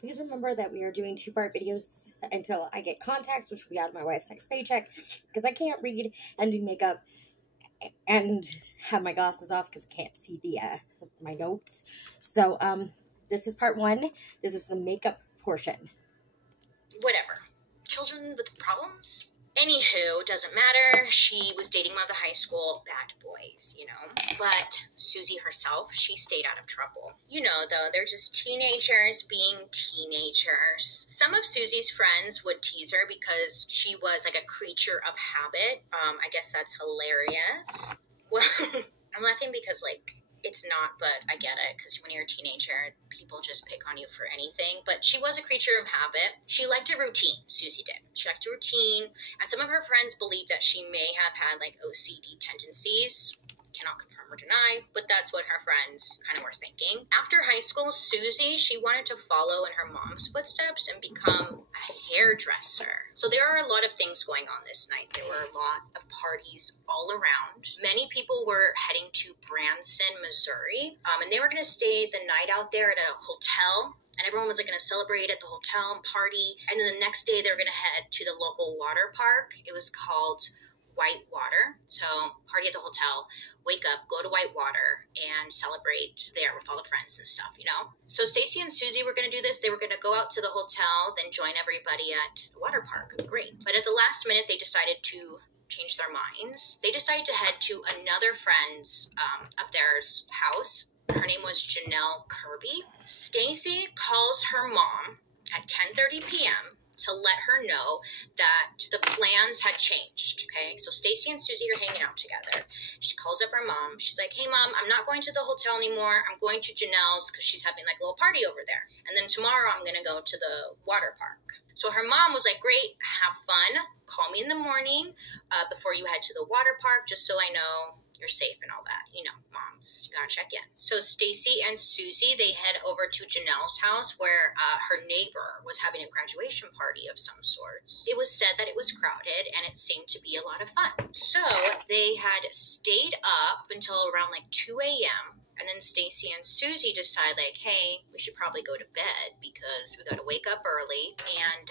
Please remember that we are doing 2-part videos until I get contacts, which will be out of my wife's next paycheck, because I can't read and do makeup and have my glasses off because I can't see my notes. So this is part 1. This is the makeup portion. Whatever. Children with problems? Anywho, doesn't matter. She was dating one of the high school bad boys, you know. But Susie herself, she stayed out of trouble. You know, though, they're just teenagers being teenagers. Some of Susie's friends would tease her because she was like a creature of habit. I guess that's hilarious. Well, I'm laughing because, like, it's not, but I get it, because when you're a teenager, people just pick on you for anything. But she was a creature of habit. She liked a routine, Susie did. She liked a routine, and some of her friends believed that she may have had, like, OCD tendencies. Cannot confirm or deny, but that's what her friends kind of were thinking. After high school, Susie, she wanted to follow in her mom's footsteps and become a hairdresser. So there are a lot of things going on this night. There were a lot of parties all around. Many people were heading to Branson, Missouri, and they were going to stay the night out there at a hotel. And everyone was like going to celebrate at the hotel and party. And then the next day, they were going to head to the local water park. It was called Whitewater. So party at the hotel, wake up, go to Whitewater, and celebrate there with all the friends and stuff, you know? So Stacy and Susie were going to do this. They were going to go out to the hotel, then join everybody at the water park. Great. But at the last minute, they decided to change their minds. They decided to head to another friend's of theirs house. Her name was Janelle Kirby. Stacy calls her mom at 10:30 p.m. to let her know that the plans had changed, okay? So Stacy and Susie are hanging out together. She calls up her mom. She's like, hey, Mom, I'm not going to the hotel anymore. I'm going to Janelle's because she's having like a little party over there. And then tomorrow I'm going to go to the water park. So her mom was like, great, have fun. Call me in the morning before you head to the water park just so I know you're safe and all that. You know, moms, you gotta check in. So Stacy and Susie, they head over to Janelle's house where her neighbor was having a graduation party of some sorts. It was said that it was crowded and it seemed to be a lot of fun. So they had stayed up until around like 2 a.m. And then Stacy and Susie decide like, hey, we should probably go to bed because we gotta wake up early and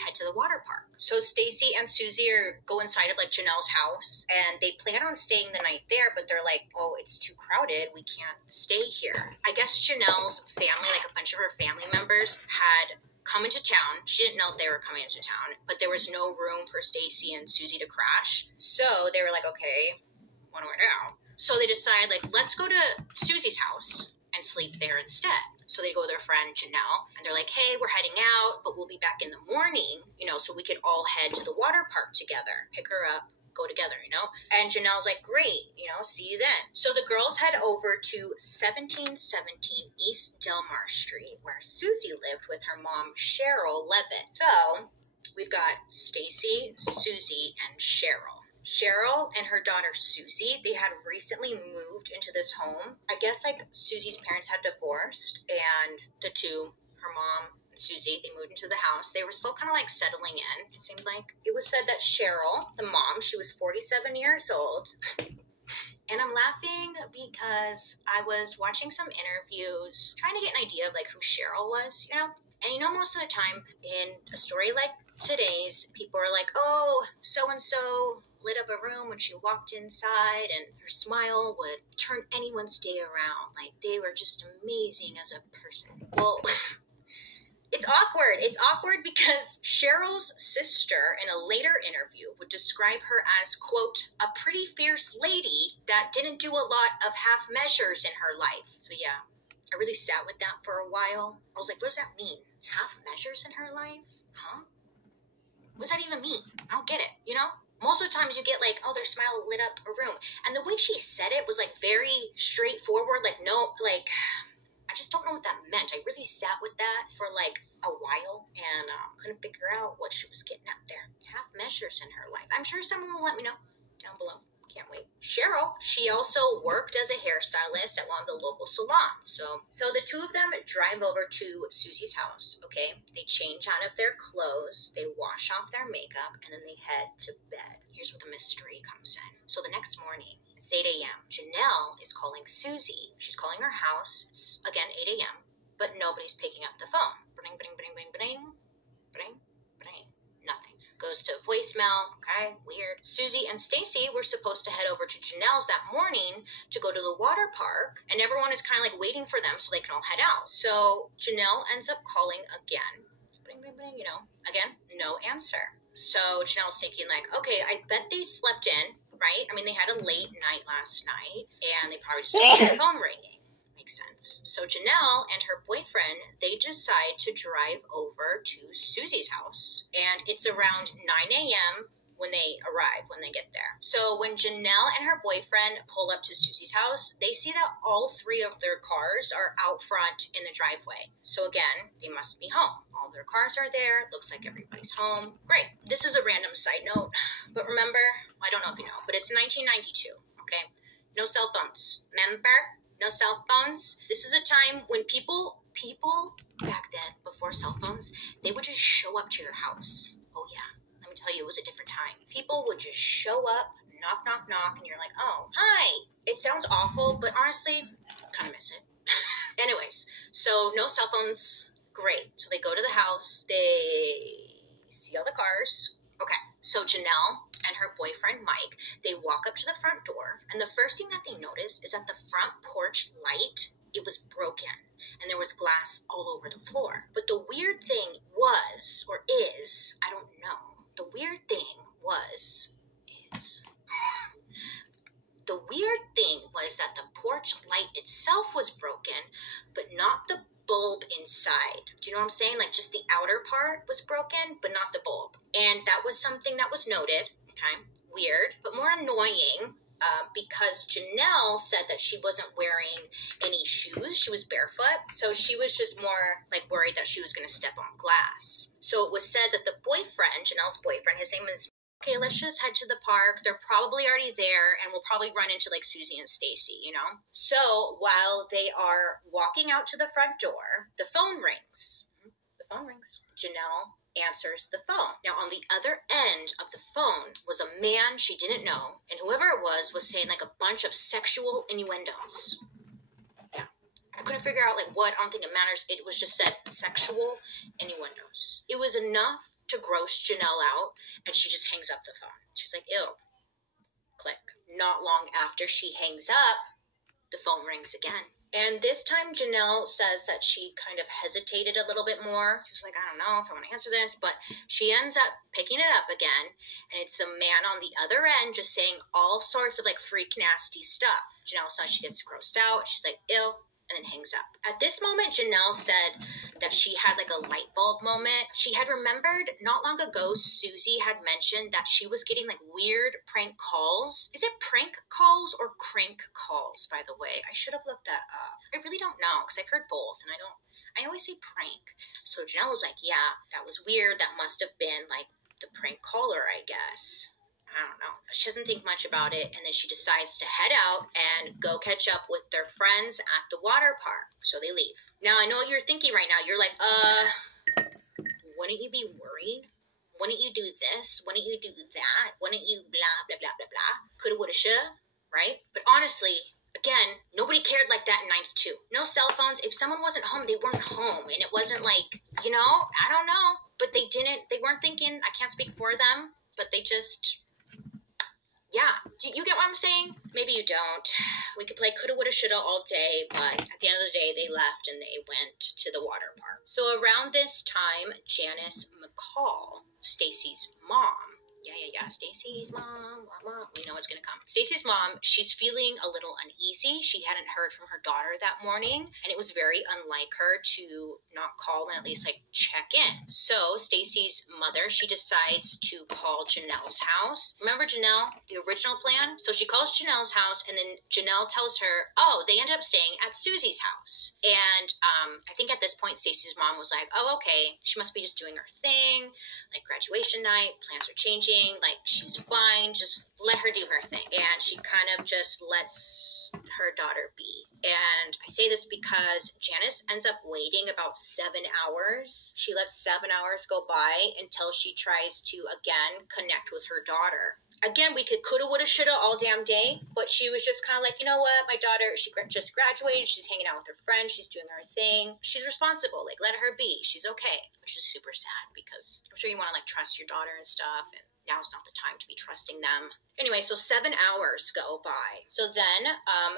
head to the water park. So Stacy and Susie go inside of like Janelle's house and they plan on staying the night there, but they're like, oh, it's too crowded. We can't stay here. I guess Janelle's family, like a bunch of her family members, had come into town. She didn't know they were coming into town, but there was no room for Stacy and Susie to crash. So they were like, okay, what do I do? So they decide, like, let's go to Susie's house and sleep there instead. So they go with their friend Janelle, and they're like, hey, we're heading out, but we'll be back in the morning, you know, so we could all head to the water park together, pick her up, go together, you know? And Janelle's like, great, you know, see you then. So the girls head over to 1717 East Delmar Street, where Susie lived with her mom, Cheryl Levitt. So we've got Stacy, Susie, and Cheryl. Cheryl and her daughter Susie, they had recently moved into this home. I guess like Susie's parents had divorced and the two, her mom and Susie, they moved into the house. They were still kind of like settling in. It seemed like it was said that Cheryl, the mom, she was 47 years old. And I'm laughing because I was watching some interviews, trying to get an idea of like who Cheryl was, you know? And you know, most of the time in a story like today's, people are like, oh, so-and-so lit up a room when she walked inside and her smile would turn anyone's day around. Like, they were just amazing as a person. Well, it's awkward. It's awkward because Cheryl's sister in a later interview would describe her as, quote, a pretty fierce lady that didn't do a lot of half measures in her life. So yeah, I really sat with that for a while. I was like, what does that mean? Half measures in her life? Huh? What does that even mean? I don't get it, you know? Most of the times you get like, oh, their smile lit up a room. And the way she said it was like very straightforward. Like, no, like, I just don't know what that meant. I really sat with that for like a while and couldn't figure out what she was getting at there. Half measures in her life. I'm sure someone will let me know down below. Can't wait. Cheryl, she also worked as a hairstylist at one of the local salons. So the two of them drive over to Susie's house, okay? They change out of their clothes, they wash off their makeup, and then they head to bed. Here's where the mystery comes in. So the next morning, it's 8 a.m. Janelle is calling Susie. She's calling her house. It's, again, 8 a.m., but nobody's picking up the phone. Bring, bring, Susie and Stacy were supposed to head over to Janelle's that morning to go to the water park, and everyone is kind of like waiting for them so they can all head out. So Janelle ends up calling again. Bing, bing, bing, again, no answer. So Janelle's thinking like, okay, I bet they slept in, right? I mean, they had a late night last night, and they probably just had their phone ringing. Makes sense. So Janelle and her boyfriend, they decide to drive over to Susie's house, and it's around 9 a.m. when they arrive, when they get there. So when Janelle and her boyfriend pull up to Susie's house, they see that all three of their cars are out front in the driveway. So again, they must be home. All their cars are there. Looks like everybody's home. Great. This is a random side note, but remember, I don't know if you know, but it's 1992, okay? No cell phones. Remember? No cell phones. This is a time when people back then, before cell phones, they would just show up to your house. Oh yeah. Let me tell you, it was a different time. People would just show up, knock, knock, knock, and you're like, oh, hi. It sounds awful, but honestly, kind of miss it. Anyways, so no cell phones. Great. So they go to the house. They see all the cars. Okay. So Janelle and her boyfriend, Mike, they walk up to the front door, and the first thing that they notice is that the front porch light, it was broken. And there was glass all over the floor. But the weird thing was, or is, I don't know. The weird thing was that the porch light itself was broken, but not the bulb inside. Do you know what I'm saying? Like just the outer part was broken, but not the bulb. And that was something that was noted. Okay, weird, but more annoying. Because Janelle said that she wasn't wearing any shoes. She was barefoot. So she was just more like worried that she was going to step on glass. So it was said that the boyfriend, Janelle's boyfriend, his name is, okay, let's just head to the park. They're probably already there, and we'll probably run into like Susie and Stacy, So while they are walking out to the front door, the phone rings. Janelle answers the phone. Now, on the other end of the phone was a man she didn't know, and whoever it was saying like a bunch of sexual innuendos. Yeah. I couldn't figure out like what. I don't think it matters. It was just said sexual innuendos. It was enough to gross Janelle out, and she just hangs up the phone. She's like, ew. Click. Not long after she hangs up, the phone rings again. And this time Janelle says that she kind of hesitated a little bit more. She was like, I don't know if I want to answer this, but she ends up picking it up again, and it's a man on the other end just saying all sorts of like freak nasty stuff. Janelle says she gets grossed out. She's like, ew, and then hangs up. At this moment, Janelle said that she had like a light bulb moment. She had remembered not long ago, Susie had mentioned that she was getting like weird prank calls. Is it prank calls or crank calls, by the way? I should have looked that up. I really don't know, because I've heard both, and I always say prank. So Janelle was like, yeah, that was weird. That must have been like the prank caller, I guess. I don't know. She doesn't think much about it, and then she decides to head out and go catch up with their friends at the water park. So they leave. Now, I know what you're thinking right now. You're like, wouldn't you be worried? Wouldn't you do this? Wouldn't you do that? Wouldn't you blah, blah, blah, blah, blah? Coulda, woulda, shoulda, right? But honestly, again, nobody cared like that in 92. No cell phones. If someone wasn't home, they weren't home. And it wasn't like, I don't know. But they weren't thinking, I can't speak for them, but they just... Yeah, do you get what I'm saying? Maybe you don't. We could play coulda, woulda, shoulda all day, but at the end of the day, they left and they went to the water park. So around this time, Janice McCall, Stacy's mom, Stacy's mom, we know it's gonna come. Stacy's mom, she's feeling a little uneasy. She hadn't heard from her daughter that morning, and it was very unlike her to not call and at least like check in. So Stacy's mother, she decides to call Janelle's house. Remember Janelle, the original plan? So she calls Janelle's house, and then Janelle tells her, oh, they ended up staying at Susie's house. And I think at this point, Stacy's mom was like, oh, okay, she must be just doing her thing, like graduation night, plans are changing, like she's fine, just let her do her thing. And she kind of just lets her daughter be. And I say this because Janice ends up waiting about 7 hours. She lets 7 hours go by until she tries to again connect with her daughter. Again, we coulda, woulda, shoulda all damn day, but she was just kind of like, you know what, my daughter, she just graduated, she's hanging out with her friends, she's doing her thing, she's responsible, like, let her be, she's okay, which is super sad because I'm sure you want to, like, trust your daughter and stuff, and now's not the time to be trusting them. Anyway, so 7 hours go by. So then,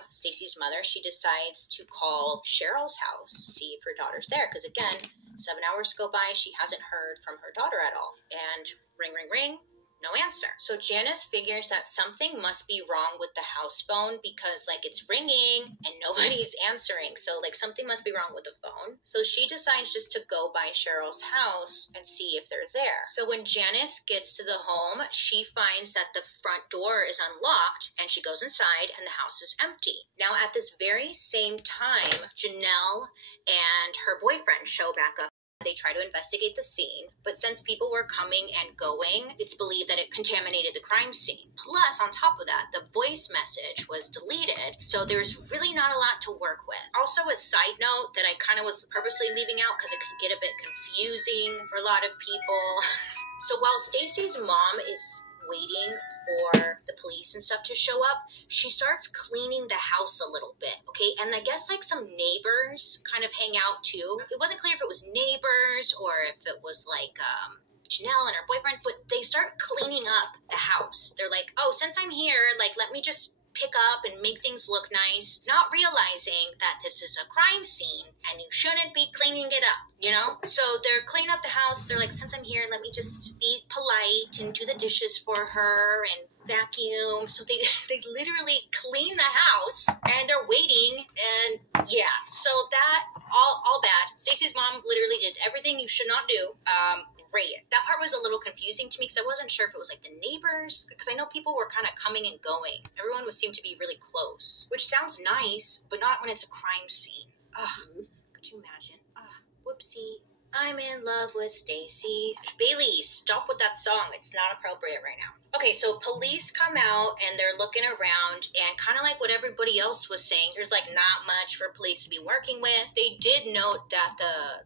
Stacy's mother, she decides to call Cheryl's house, see if her daughter's there, because again, 7 hours go by, she hasn't heard from her daughter at all, and ring, ring, ring, no answer. So Janice figures that something must be wrong with the house phone because, like, it's ringing and nobody's answering. So, like, something must be wrong with the phone. So she decides just to go by Cheryl's house and see if they're there. So when Janice gets to the home, she finds that the front door is unlocked and she goes inside and the house is empty. Now, at this very same time, Janelle and her boyfriend show back up. They try to investigate the scene, but since people were coming and going, it's believed that it contaminated the crime scene. Plus, on top of that, the voice message was deleted, so there's really not a lot to work with. Also, a side note that I kind of was purposely leaving out because it could get a bit confusing for a lot of people. So while Stacy's mom is waiting for the police and stuff to show up, she starts cleaning the house a little bit, okay? And I guess, like, some neighbors kind of hang out too. It wasn't clear if it was neighbors or if it was, like, Janelle and her boyfriend, but they start cleaning up the house. They're like, oh, since I'm here, like, let me just pick up and make things look nice, not realizing that this is a crime scene and you shouldn't be cleaning it up, you know? So they're cleaning up the house. They're like, since I'm here, let me just be polite and do the dishes for her and vacuum. So they literally clean the house and they're waiting, and yeah, so that all bad. Stacy's mom literally did everything you should not do. Great. That part was a little confusing to me because I wasn't sure if it was like the neighbors, because I know people were kind of coming and going. Everyone seemed to be really close, which sounds nice, but not when it's a crime scene. Ugh, could you imagine? Whoopsie. I'm in love with Stacy. Bailey, stop with that song. It's not appropriate right now. Okay, so police come out and they're looking around, and kind of like what everybody else was saying, there's like not much for police to be working with. They did note that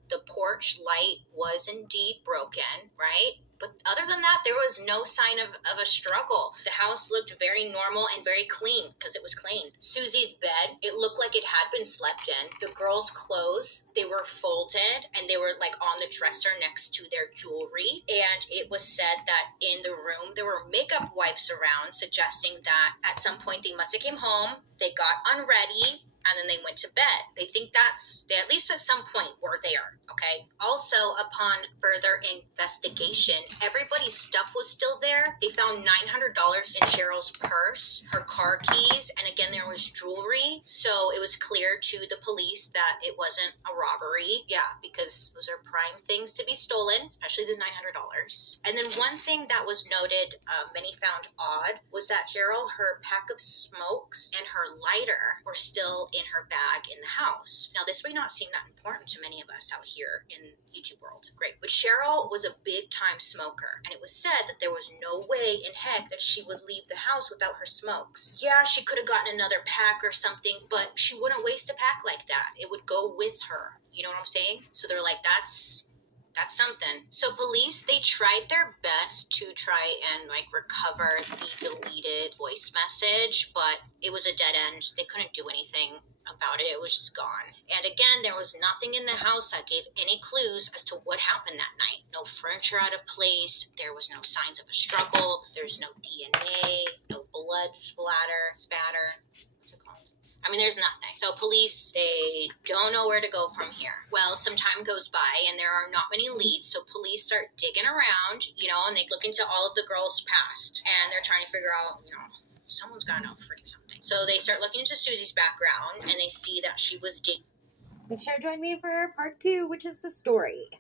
the porch light was indeed broken, right? But other than that, there was no sign of a struggle. The house looked very normal and very clean because it was cleaned. Susie's bed, it looked like it had been slept in. The girls' clothes, they were folded and they were like on the dresser next to their jewelry. And it was said that in the room, there were makeup wipes around, suggesting that at some point they must have came home, they got unready, and then they went to bed. They think they at least at some point were there, okay? Also, upon further investigation, everybody's stuff was still there. They found $900 in Cheryl's purse, her car keys, and again, there was jewelry. So it was clear to the police that it wasn't a robbery. Yeah, because those are prime things to be stolen, especially the $900. And then one thing that was noted, many found odd, was that Cheryl, her pack of smokes and her lighter were still in her bag in the house. Now, this may not seem that important to many of us out here in YouTube world. Great. But Cheryl was a big time smoker, and it was said that there was no way in heck that she would leave the house without her smokes. Yeah, she could have gotten another pack or something, but she wouldn't waste a pack like that. It would go with her. You know what I'm saying? So they're like, that's something. So police, they tried their best to try and like recover the deleted voice message, but it was a dead end. They couldn't do anything about it. It was just gone. And again, there was nothing in the house that gave any clues as to what happened that night. No furniture out of place. There was no signs of a struggle. There's no DNA, no blood spatter. I mean, there's nothing. So police, they don't know where to go from here. Well, some time goes by and there are not many leads. So police start digging around, you know, and they look into all of the girls' past. And they're trying to figure out, you know, someone's got to know freaking something. So they start looking into Susie's background and they see that she was dating. Make sure to join me for part 2, which is the story.